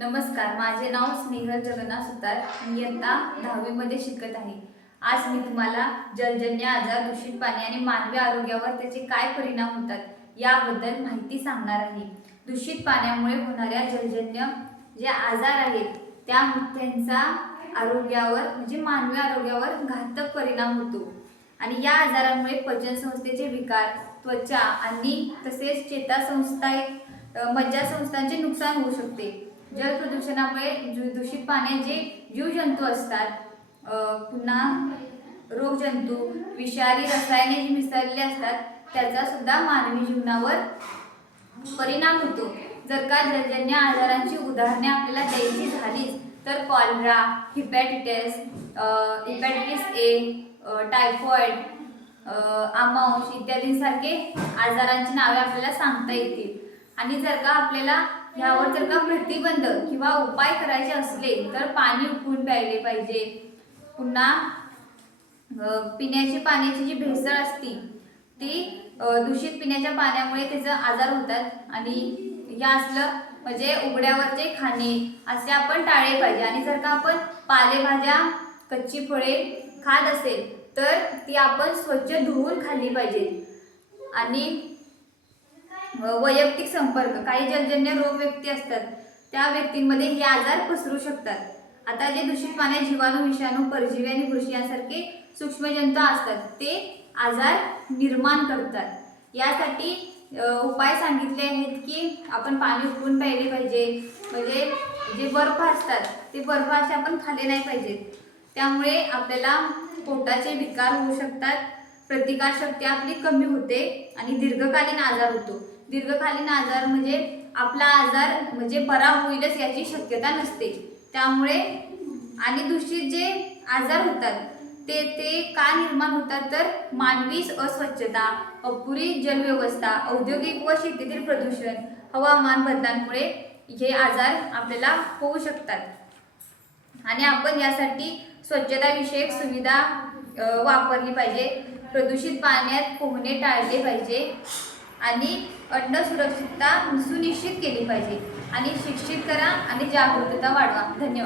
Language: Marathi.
नमस्कार माझे नाव स्नेहल जगन्नाथ सुतार. मी इयत्ता दहावीमध्ये शिकत आहे. आज मी तुम्हाला जलजन्य आजार दूषित पाणी आणि मानवी आरोग्यावर त्याचे काय परिणाम होतात याबद्दल माहिती सांगणार आहे. दूषित पाण्यामुळे होणाऱ्या जलजन्य जे आजार आहेत त्या त्यांचा आरोग्यावर म्हणजे मानवी आरोग्यावर घातक परिणाम होतो. आणि या आजारांमुळे पचन संस्थेचे विकार त्वचा आणि तसेच चेतासंस्था मज्जासंस्थांचे नुकसान होऊ शकते. जल प्रदूषणामुळे दूषित पाण्यात जे जीवजंतू असतात पुन्हा रोगजंतू विषारी रसायने जी मिसळलेली असतात त्याचा सुद्धा मानवी जीवनावर परिणाम होतो. जर का जलजन्य आजारांची उदाहरणे आपल्याला द्यायची झालीच तर कॉलरा हिपॅटिटिस हिपॅटिटिस ए टायफॉइड आमांश इत्यादींसारखे आजारांची नावे आपल्याला सांगता येतील. आणि जर का आपल्याला ह्यावर जर का प्रतिबंध किंवा उपाय करायचे असले तर पाणी उकळून प्यायले पाहिजे. पुन्हा पिण्याची पाण्याची जी भेसळ असती ती दूषित पिण्याच्या पाण्यामुळे त्याचं आजार होतात. आणि हे असलं म्हणजे उघड्यावरचे खाणे असे आपण टाळले पाहिजे. आणि जर का आपण पालेभाज्या कच्ची फळे खात असेल तर ती आपण स्वच्छ धुवून खाल्ली पाहिजे आणि वैयक्तिक संपर्क काही जलजन्य रोग व्यक्ती असतात त्या व्यक्तींमध्ये हे आजार पसरू शकतात. आता जे दूषित पाण्यात जीवाणू विषाणू परजीवी आणि बुरशी यांसारखे सूक्ष्मजंतू असतात ते आजार निर्माण करतात. यासाठी उपाय सांगितले आहेत की आपण पाणी उकळून प्यायले पाहिजे. म्हणजे जे बर्फ असतात ते बर्फ असे आपण खाल्ले नाही पाहिजेत त्यामुळे आपल्याला पोटाचे विकार होऊ शकतात प्रतिकारशक्ती आपली कमी होते आणि दीर्घकालीन आजार होतो. दीर्घकालीन आजार म्हणजे आपला आजार म्हणजे बरा होईलच याची शक्यता नसते. त्यामुळे आणि दूषित जे आजार होतात ते ते का निर्माण होतात तर मानवी अस्वच्छता अपुरी जलव्यवस्था औद्योगिक व शेतीतील प्रदूषण हवामान बदलांमुळे हे आजार आपल्याला होऊ शकतात. आणि आपण यासाठी स्वच्छताविषयक सुविधा वापरली पाहिजे. प्रदूषित पाण्यात पोहणे टाळले पाहिजे. आणि अन्न सुरक्षितता सुनिश्चित केली पाहिजे. आणि शिक्षित करा आणि जागरूकता वाढवा. धन्यवाद.